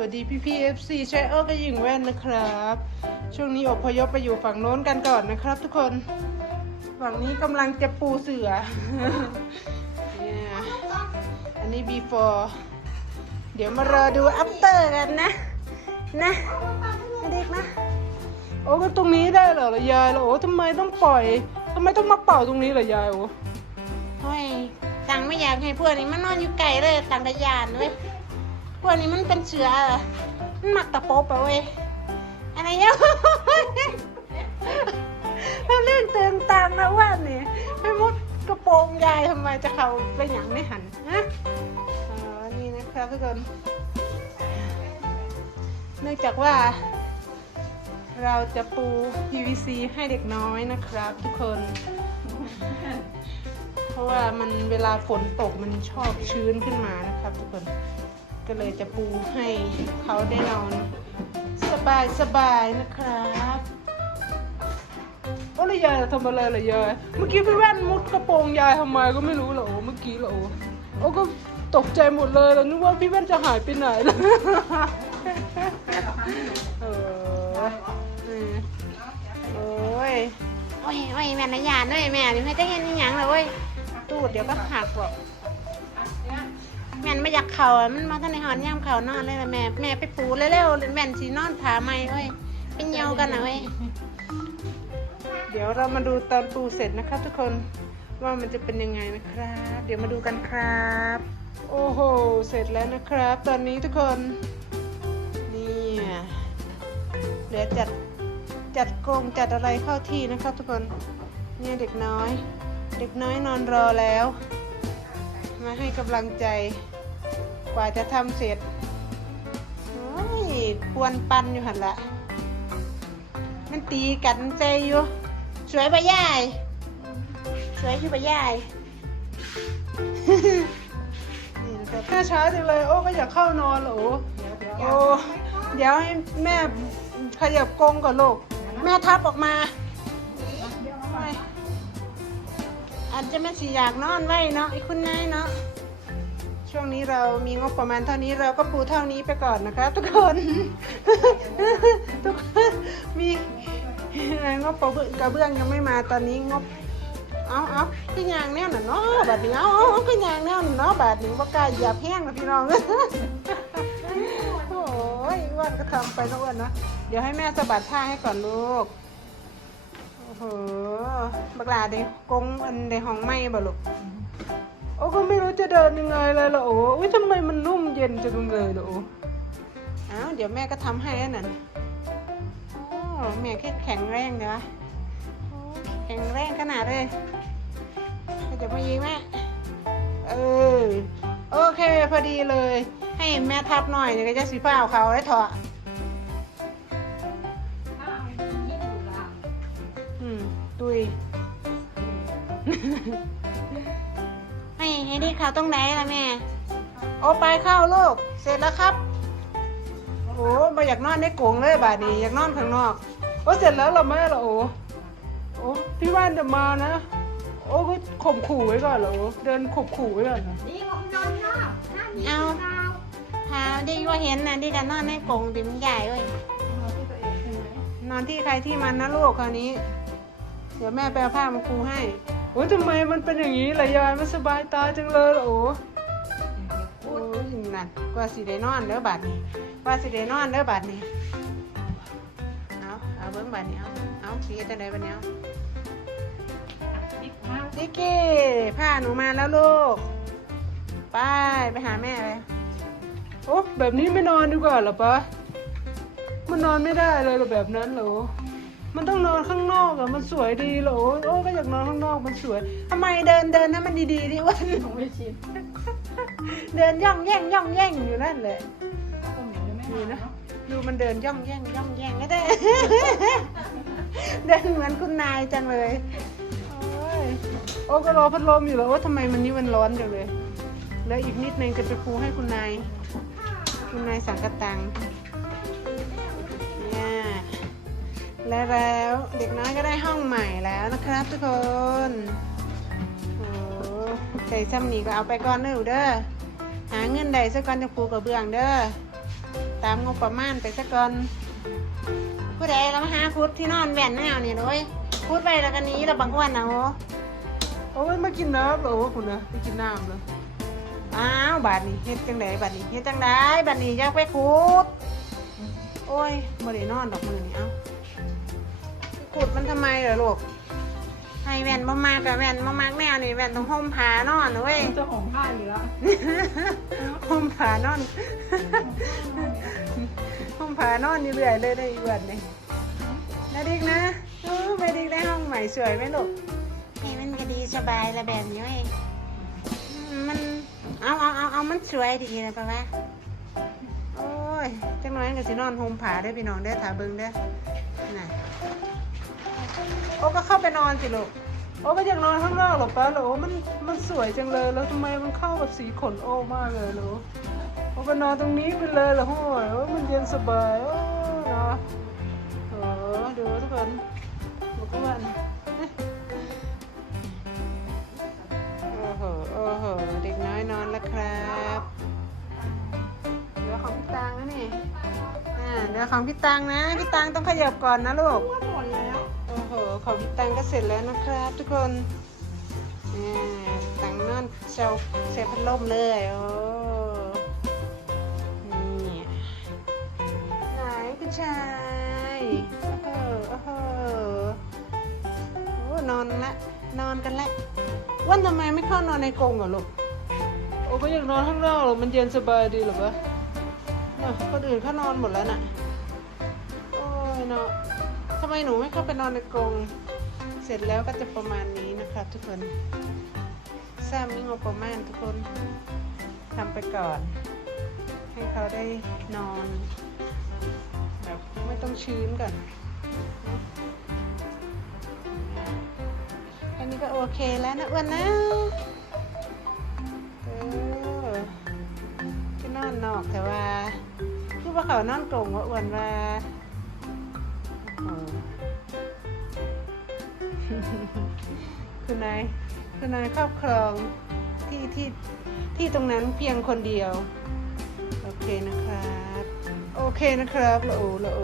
วัสดีพี่พี่เอฟซีช่วยเอิร์กระยิงแว่นนะครับ ช่วงนี้อพยพไปอยู่ฝั่งโน้นกันก่อนนะครับ ทุกคนฝั่งนี้กำลังจะปูเสือเนี่ยอันนี้ before เดี๋ยวมารอดู after กันนะ นะเด็กนะโอ้ก็ตรงนี้ได้เหรอละยายแล้วโอ้ทำไมต้องปล่อยทำไมต้องมาเป่าตรงนี้ล่ะยายโอ้โอ้ยตังไม่อยากให้พวกนี้มันนอนอยู่ไกลเลยตังกระยานเว้ย พวกนี้มันเป็นเสือเหรอมันหมักตะโปบไปเว้ยอะไรเงี้ยถ้าเรื่องเติมตังนะว่านี่ไปมุดกระโปรงยายทำไมจะเขาไปหยังไม่หันฮะอ๋อนี่นะครับทุกคนเนื่องจากว่า เราจะปู PVC ให้เด็กน้อยนะครับ ทุกคน เพราะว่ามันเวลาฝนตกมันชอบชื้นขึ้นมานะครับ ทุกคน ก็เลยจะปูให้เขาได้นอน สบายสบายๆนะครับโอ้แล้วยายทำอะไรล่ะยายเมื่อกี้พี่แว่นมุดกระโปรงยายทำไมก็ไม่รู้เหรอโอ้เมื่อกี้เหรอโอ้โอ้ก็ตกใจหมดเลยแล้วนึกว่าพี่แว่นจะหายไปไหนล่ะเออเออโอ้ยโอ้ยโอ้ยแม่นายานด้วยแม่นี่ให้ได้เห็นอีหยังเลยเว้ยตูดเดี๋ยวก็หักหรอกแม่นไม่ อยากเข่าอะมันมาท่านในหอนย่ำเข่านอนเลยละแม่แม่ไปปูเร็วๆแม่นสีนอนผาไหมเว้ยเป็นเหยากันนะเว้ยเดี๋ยวเรามาดูตอนปูเสร็จนะครับทุกคนว่ามันจะเป็นยังไงนะครับ เดี๋ยวมาดูกันครับ โอ้โห เสร็จแล้วนะครับ ตอนนี้ทุกคนนี่เหลือจัดจัดกรงจัดอะไรเข้าที่นะครับ ทุกคนเนี่ยเด็กน้อย เด็กน้อยนอนรอแล้ว มาให้กำลังใจ กว่าจะทำเสร็จโอ้ยปวนปันอยู่หันละมันตีกันใจอยู่ สวยปะยาย สวยอยู่ปะยายนี่นะครับแม่ช้าจังเลย โอ้ก็อยากเข้านอนหรอโอ้เดี๋ยวให้แม่ขยับกรงก่อนลูก แม่ทับออกมาอาจจะไม่สิอยากนอนไว้เนาะไอ้คุณนายเนาะ ช่วงนี้เรามีงบประมาณเท่านี้เราก็ปูเท่านี้ไปก่อนนะครับทุกคนทุกคนมีงบกระเบื้องยังไม่มาตอนนี้งบเอาเอาขึ้นยางแน่น่ะเนาะบาดนี้เอาเอาเอาขึ้นยางแน่น่ะเนาะบาดนี้ว่ากล้าเหยียบแห้งนะพี่น้องโอ้ยอ้วนก็ทำไปนะอ้วนนะเดี๋ยวให้แม่สะบัดผ้าให้ก่อนลูกโอ้โหบักหลาเด็กกงอันในห้องไหม้บ่ลูก โอ้ก็ไม่รู้จะเดินยังไงเลยล่ะโอ้อุ้ยทำไมมันนุ่มเย็นจังเลยล่ะโอ้อ้าวเดี๋ยวแม่ก็ทำให้แล้วนั่นโอ้แม่แค่แข็งแรงเดี๋ยวะแข็งแรงขนาดเลยจะมายิงแม่เออโอเคพอดีเลย ให้แม่ทับหน่อยเดี๋ยวจะสีฟ้าเอาเขาให้เถอะอืมตุย ให้ให้ที่เขาตรงไหนล่ะแม่ โอ้ไปเข้าลูก เสร็จแล้วครับ โอ้โหมาอยากนอนในกรงเลยบาดนี้อยากนอนข้างนอก โอ้เสร็จแล้วเหราแม่เหรอโอ้โอ้พี่ว่านจะมานะ โอ้ก็ข่มขู่ไว้ก่อนเหรอโอ้เดินข่มขู่ไว้ก่อนเหรอเอาพาดีว่าเห็นนะดีกันนอนในกรงดิมนใหญ่เว้ยนอนที่ใครที่มันนะลูกคราวนี้ เดี๋ยวแม่ไปเอาผ้ามาคูให้ โอ้ยทำไมมันเป็นอย่างนี้ล่ะยายมันสบายตาจังเลยเหรอโอ้โอ้ยนั่นกว่าสิได้นอนเด้อบาดนี้กว่าสิได้นอนเด้อบาดนี้เอาเอาเบิ้งบาดนี้เอาเอาสีจะไหนบาดนี้เอาดิกกี้ผ้าหนูมาแล้วลูกไปไปหาแม่เลยโอ้แบบนี้ไม่นอนดีกว่าเหรอปะมันนอนไม่ได้เลยเหรอแบบนั้นเหรอ มันต้องนอนข้างนอกอะมันสวยดีเหรอโอ้ก็อยากนอนข้างนอกมันสวยทำไมเดินเดินให้มันดีๆดิอ้วันไม่ชินเดินย่องแย่งย่องแย่งอยู่นั่นแหละนี่นะดูมันเดินย่องแย่งย่องแย่งก็ได้ เดินเหมือนคุณนายจังเลยโอ้ยโอ้ก็รอพัดลมอยู่แล้วโอ้ทำไมมันนี่มันร้อนจังเลย แล้วอีกนิดนึงจะไปปูให้คุณนาย คุณนายสังกะตัง และแล้วเด็กน้อยก็ได้ห้องใหม่แล้วนะครับทุกคนโอ้ใส่ซ้ำนี่ก็เอาไปก่อนเด้อเด้อหาเงินใดสักก่อนจะปูกระเบื้องเด้อตามงบประมาณไปซะก่อนผู้ใดเรามาหาคุดที่นอนแว่นแนวนี่เลยคุดไปแล้วกันนี้เราบางอ้วันนะโหโอ้ยมากินน้ำเหรอวะคุณนะไปกินน้ำเลยอ้าวบาดนี้เฮ็ดจังไดบาดนี้เฮ็ดจังไดบาดนี้อยากไปคุดโอ้ยบ่ได้นอนดอกมือนี้เอ้า ขุดมันทำไมเหรอลูกให้แว่นบ่มากกับแว่นบ่มากแนวนี่แว่นต้องห่มผ้านอนเว้ยเจ้าของผ้าอยู่แล้วห่มผ้านอนห่มผ้านอนอยู่เรื่อยเลยได้อีกวันหนึงนาดิกนะเออไม่ดิกได้ห้องใหม่สวยไหมลูกนี่มันก็ดีสบายละแบบนี้เว้ยอืมมันเอาเอาเอาเอามันสวยดีนะปะวะโอ้ยจังน้อยก็สินอนห่มผ้าได้อพี่น้องได้อถาเบิ่งได้อน่ะ โอ้ก็เข้าไปนอนสิลูกโอ้ไม่อยากนอนข้างนอกหรอป้าเหรอโอ้มันมันสวยจังเลยแล้วทำไมมันเข้ากับสีขนโอ้มากเลยเหรอโอ้ไปนอนตรงนี้ไปเลยเหรอโอ้ยโอ้มันเย็นสบายโอ้เนาะโอ้ดูทุกคนดูทุกคนโอ้โหโอ้โหเด็กน้อยนอนแล้วครับเดี๋ยวของพี่ตังนะนี่อ่าเดี๋ยวของพี่ตังนะพี่ตังต้องขยับก่อนนะลูก ของพี่ตังก็เสร็จแล้วนะครับ ทุกคนอ่าตังนอนเซลเซลพัดลมเลยโอ้นี่ไหนคุณชายโอ้โหโอ้โหโอ้นอนละนอนกันละวันทำไมไม่เข้านอนในกรงเหรอลูกโอ้ก็อยากนอนข้างนอกหรอมันเย็นสบายดีเหรอปะเนี่ยคนอื่นเขานอนหมดแล้วน่ะโอ้ยเนาะ ทำไมหนูไม่เข้าไปนอนในกรงเสร็จแล้วก็จะประมาณนี้นะครับทุกคนสร้างมิงบประมาณทุกคนทำไปก่อน ให้เขาได้นอนแบบไม่ต้องชื้นก่อนอันนี้ก็โอเคแล้วนะอ้วนนะเออจะนอนนอกแต่ว่าคือว่าเขานอนกรงว่าอ้วนว่า คุณนายคุณนายครอบครองที่ที่ที่ตรงนั้นเพียงคนเดียว โอเคนะครับ โอเคนะครับละโอละโอ